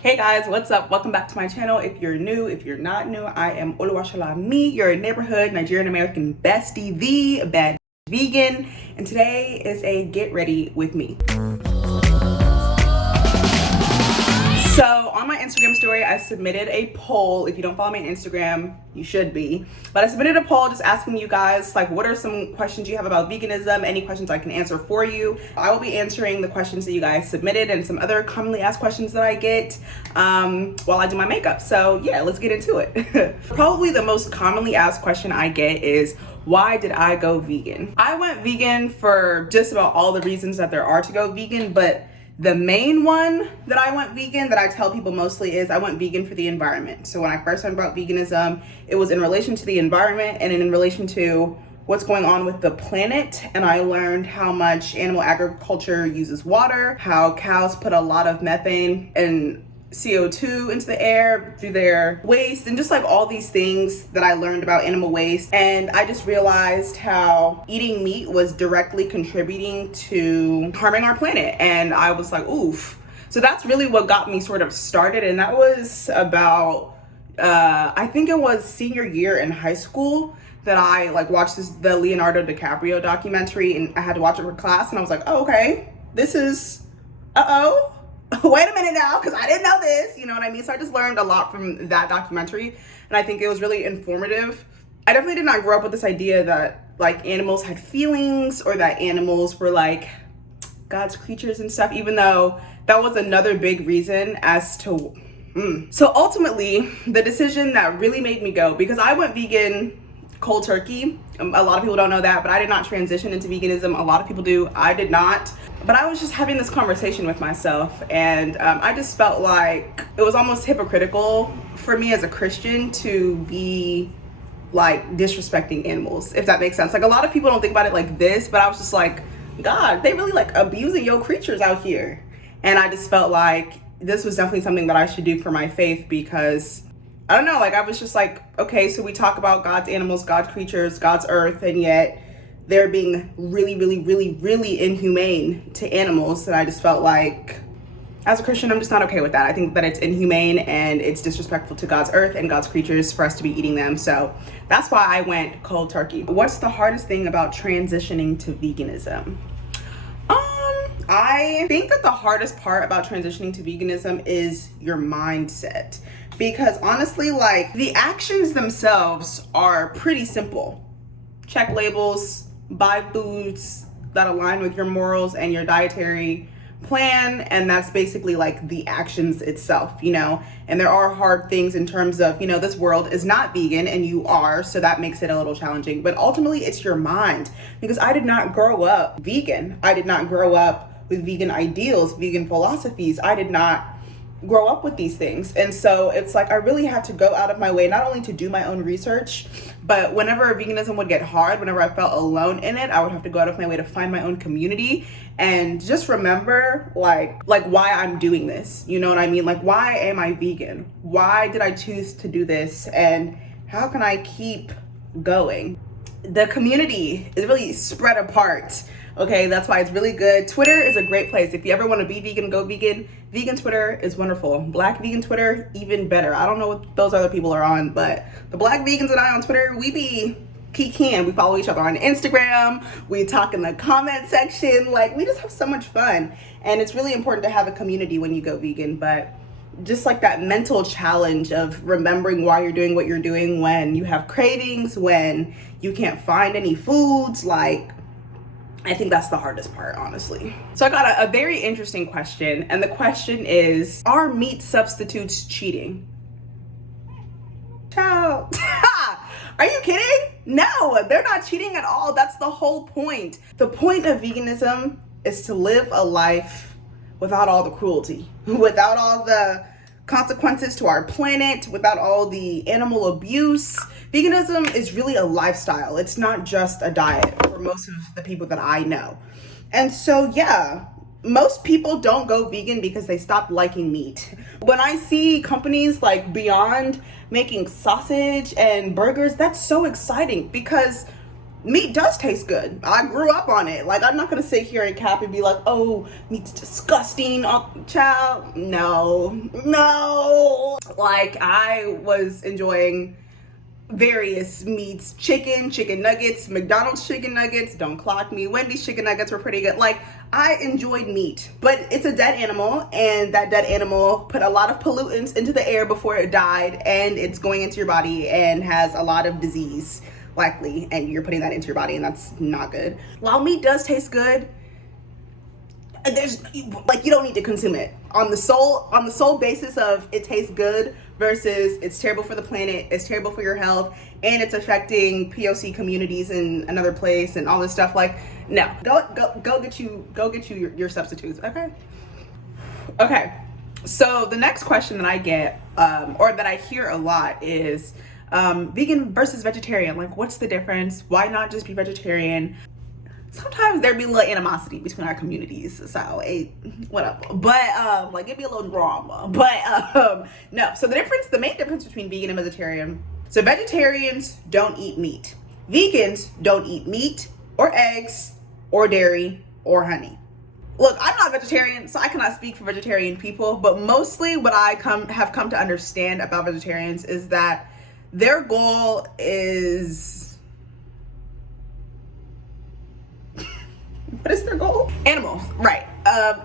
Hey guys, what's up? Welcome back to my channel. If you're new, if you're not new, I am Oluwasolami, your neighborhood Nigerian American bestie, the bad vegan, and today is a get ready with me. So on my Instagram story, I submitted a poll. If you don't follow me on Instagram, you should be. But I submitted a poll just asking you guys, like, what are some questions you have about veganism? Any questions I can answer for you. I will be answering the questions that you guys submitted and some other commonly asked questions that I get while I do my makeup. So yeah, let's get into it. Probably the most commonly asked question I get is, why did I go vegan? I went vegan for just about all the reasons that there are to go vegan, but the main one that I went vegan, that I tell people mostly, is I went vegan for the environment. So when I first learned about veganism, it was in relation to the environment and in relation to what's going on with the planet. And I learned how much animal agriculture uses water, how cows put a lot of methane and CO2 into the air through their waste, and just like all these things that I learned about animal waste. And I just realized how eating meat was directly contributing to harming our planet. And I was like, oof. So that's really what got me sort of started. And that was about, I think it was senior year in high school that I watched the Leonardo DiCaprio documentary, and I had to watch it for class. And I was like, oh, okay, this is, wait a minute now, because I didn't know this, you know what I mean? So I just learned a lot from that documentary, and I think it was really informative. I definitely did not grow up with this idea that like animals had feelings or that animals were like God's creatures and stuff, even though that was another big reason as to So ultimately, the decision that really made me go, because I went vegan cold turkey. A lot of people don't know that, but I did not transition into veganism. A lot of people do. I did not. But I was just having this conversation with myself, and I just felt like it was almost hypocritical for me as a Christian to be like disrespecting animals, if that makes sense. Like, a lot of people don't think about it like this, but I was just like, God, they really like abusing your creatures out here. And I just felt like this was definitely something that I should do for my faith, because I don't know, like, I was just like, okay, so we talk about God's animals, God's creatures, God's earth, and yet they're being really, really, really, really inhumane to animals. And I just felt like, as a Christian, I'm just not okay with that. I think that it's inhumane and it's disrespectful to God's earth and God's creatures for us to be eating them. So that's why I went cold turkey. What's the hardest thing about transitioning to veganism? I think that the hardest part about transitioning to veganism is your mindset. Because honestly, like, the actions themselves are pretty simple. Check labels, buy foods that align with your morals and your dietary plan, and that's basically like the actions itself, you know. And there are hard things in terms of, you know, this world is not vegan and you are, so that makes it a little challenging. But ultimately, it's your mind, because I did not grow up vegan. I did not grow up with vegan ideals, vegan philosophies. I did not grow up with these things. And so it's like I really had to go out of my way, not only to do my own research, but whenever veganism would get hard, whenever I felt alone in it, I would have to go out of my way to find my own community and just remember like why I'm doing this. You know what I mean? Like, why am I vegan? Why did I choose to do this? And how can I keep going? The community is really spread apart. Okay, that's why it's really good. Twitter is a great place. If you ever want to be vegan, go vegan. Vegan Twitter is wonderful. Black vegan Twitter, even better. I don't know what those other people are on, but the black vegans and I on Twitter, we be kicking. We follow each other on Instagram. We talk in the comment section. Like, we just have so much fun. And it's really important to have a community when you go vegan, but just like that mental challenge of remembering why you're doing what you're doing when you have cravings, when you can't find any foods, like, I think that's the hardest part, honestly. So I got a very interesting question, and the question is, are meat substitutes cheating? Child. Are you kidding? No, they're not cheating at all. That's the whole point. The point of veganism is to live a life without all the cruelty, without all the consequences to our planet, without all the animal abuse. Veganism is really a lifestyle. It's not just a diet for most of the people that I know. And so, yeah, most people don't go vegan because they stopped liking meat. When I see companies like Beyond making sausage and burgers, that's so exciting, because meat does taste good. I grew up on it. Like, I'm not gonna sit here and cap and be like, oh, meat's disgusting. Oh, child, no. Like, I was enjoying various meats, chicken nuggets, McDonald's chicken nuggets, don't clock me, Wendy's chicken nuggets were pretty good. Like, I enjoyed meat, but it's a dead animal, and that dead animal put a lot of pollutants into the air before it died, and it's going into your body and has a lot of disease likely, and you're putting that into your body, and that's not good. While meat does taste good, there's like, you don't need to consume it on the sole basis of it tastes good versus it's terrible for the planet, it's terrible for your health, and it's affecting POC communities in another place and all this stuff. Like, no, go get you your substitutes. Okay, so the next question that I get or that I hear a lot is vegan versus vegetarian. Like, what's the difference? Why not just be vegetarian? Sometimes there'd be a little animosity between our communities, so whatever. But like, it'd be a little drama. But no. So the main difference between vegan and vegetarian. So vegetarians don't eat meat. Vegans don't eat meat or eggs or dairy or honey. Look, I'm not vegetarian, so I cannot speak for vegetarian people. But mostly, what I have come to understand about vegetarians is that their goal is, what is their goal? Animals, right.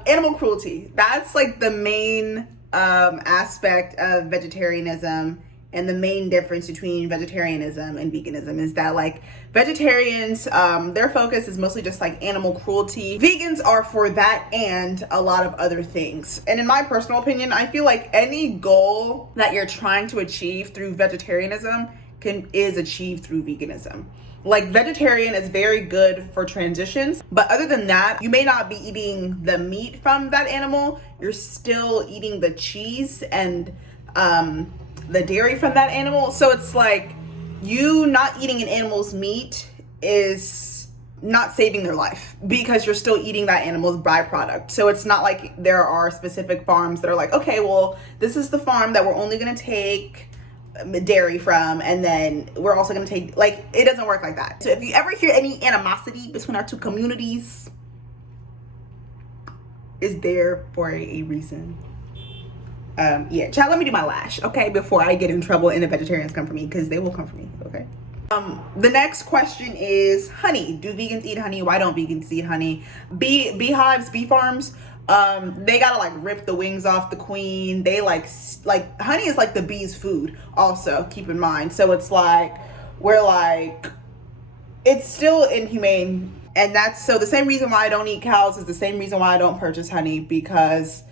Animal cruelty. That's like the main aspect of vegetarianism, and the main difference between vegetarianism and veganism is that, like, vegetarians, their focus is mostly just like animal cruelty. Vegans are for that and a lot of other things. And in my personal opinion, I feel like any goal that you're trying to achieve through vegetarianism is achieved through veganism. Like, vegetarian is very good for transitions, but other than that, you may not be eating the meat from that animal. You're still eating the cheese and the dairy from that animal. So it's like, you not eating an animal's meat is not saving their life, because you're still eating that animal's byproduct. So it's not like there are specific farms that are like, okay, well, this is the farm that we're only going to take dairy from, and then we're also going to take, like, it doesn't work like that. So if you ever hear any animosity between our two communities, is there for a reason. Yeah, child, let me do my lash, okay, before I get in trouble and the vegetarians come for me, because they will come for me, okay? The next question is honey. Do vegans eat honey? Why don't vegans eat honey? Beehives, bee farms, they gotta like rip the wings off the queen. They like honey is like the bee's food also, keep in mind. So it's like, we're like, it's still inhumane. And that's, so the same reason why I don't eat cows is the same reason why I don't purchase honey, because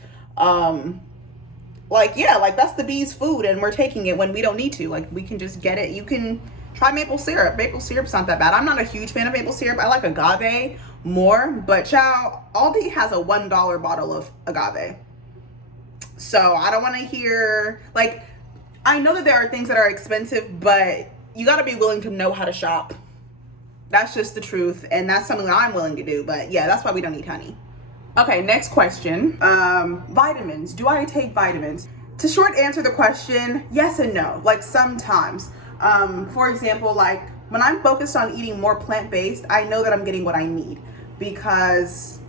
like, yeah, like, that's the bee's food, and we're taking it when we don't need to. Like, we can just get it. You can try maple syrup. Maple syrup's not that bad. I'm not a huge fan of maple syrup. I like agave more, but child, Aldi has a $1 bottle of agave. So I don't want to hear, like, I know that there are things that are expensive, but you got to be willing to know how to shop. That's just the truth, and that's something that I'm willing to do. But yeah, that's why we don't eat honey. Okay, next question. Vitamins. Do I take vitamins? To short answer the question, yes and no. Like, sometimes. For example, like, when I'm focused on eating more plant-based, I know that I'm getting what I need, because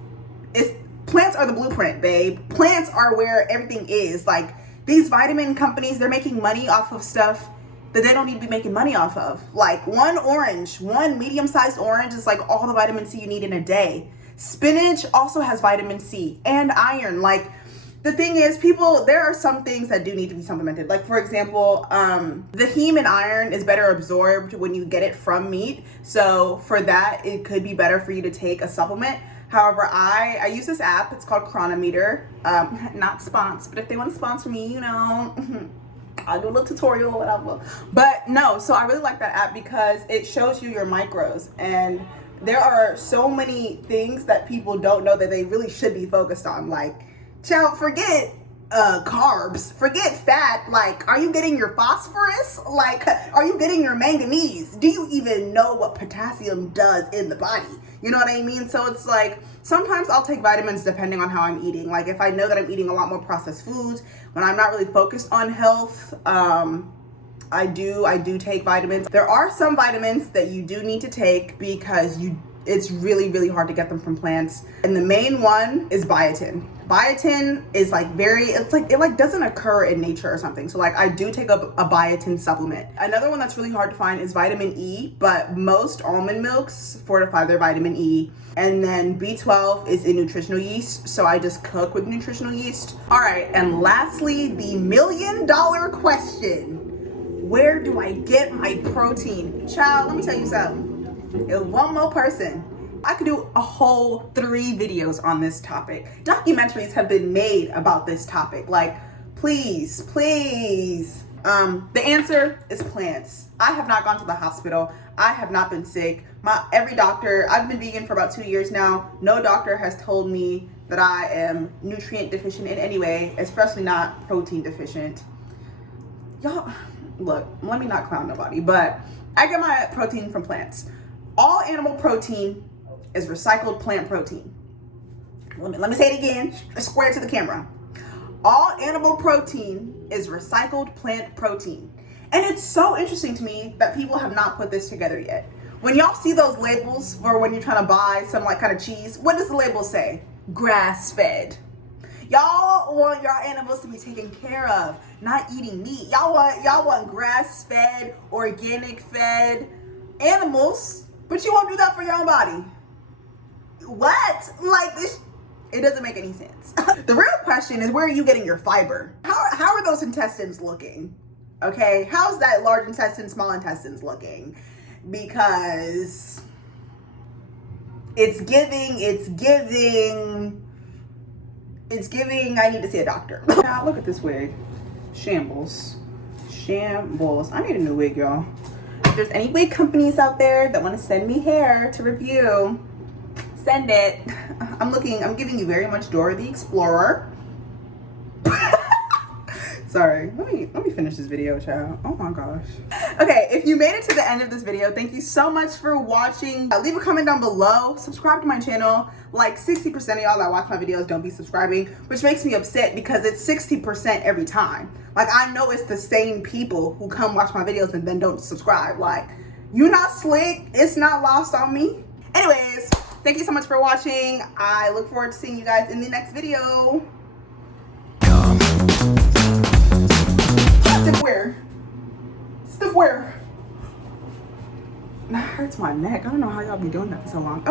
plants are the blueprint, babe. Plants are where everything is. Like, these vitamin companies, they're making money off of stuff that they don't need to be making money off of. Like, one medium-sized orange is like all the vitamin C you need in a day. Spinach also has vitamin C and iron. Like, the thing is, there are some things that do need to be supplemented. Like, for example, the heme and iron is better absorbed when you get it from meat. So for that, it could be better for you to take a supplement. However, I use this app. It's called Chronometer. Not sponsored, but if they want to sponsor me, you know, I'll do a little tutorial or whatever. But no, so I really like that app because it shows you your macros, and there are so many things that people don't know that they really should be focused on. Like, child, forget carbs, forget fat. Like, are you getting your phosphorus? Like, are you getting your manganese? Do you even know what potassium does in the body? You know what I mean? So it's like, sometimes I'll take vitamins depending on how I'm eating. Like, if I know that I'm eating a lot more processed foods, when I'm not really focused on health, I do take vitamins. There are some vitamins that you do need to take because it's really, really hard to get them from plants. And the main one is biotin. Biotin is like it doesn't occur in nature or something. So like I do take a biotin supplement. Another one that's really hard to find is vitamin E, but most almond milks fortify their vitamin E. And then B12 is in nutritional yeast, so I just cook with nutritional yeast. All right, and lastly, the $1 million question. Where do I get my protein? Child, let me tell you something. If one more person, I could do a whole 3 videos on this topic. Documentaries have been made about this topic. Like, please. The answer is plants. I have not gone to the hospital. I have not been sick. Every doctor, I've been vegan for about 2 years now. No doctor has told me that I am nutrient deficient in any way, especially not protein deficient. Y'all, look, let me not clown nobody, but I get my protein from plants. All animal protein is recycled plant protein. Let me say it again, square to the camera. All animal protein is recycled plant protein. And it's so interesting to me that people have not put this together yet. When y'all see those labels for when you're trying to buy some like kind of cheese, what does the label say? Grass-fed. Y'all want your animals to be taken care of, not eating meat. Y'all want grass-fed, organic-fed animals, but you won't do that for your own body. What? Like this, it doesn't make any sense. The real question is, where are you getting your fiber? How are those intestines looking? Okay, how's that large intestine, small intestines looking? Because it's giving, I need to see a doctor. Now look at this wig. Shambles. I need a new wig, y'all. If there's any wig companies out there that want to send me hair to review, send it. I'm giving you very much Dora the Explorer. Sorry, let me finish this video, child. Oh my gosh. Okay, if you made it to the end of this video, thank you so much for watching. Leave a comment down below. Subscribe to my channel. Like 60% of y'all that watch my videos don't be subscribing, which makes me upset because it's 60% every time. Like, I know it's the same people who come watch my videos and then don't subscribe. Like, you're not slick. It's not lost on me. Anyways, thank you so much for watching. I look forward to seeing you guys in the next video. Stiff wear. That hurts my neck. I don't know how y'all be doing that for so long. Okay.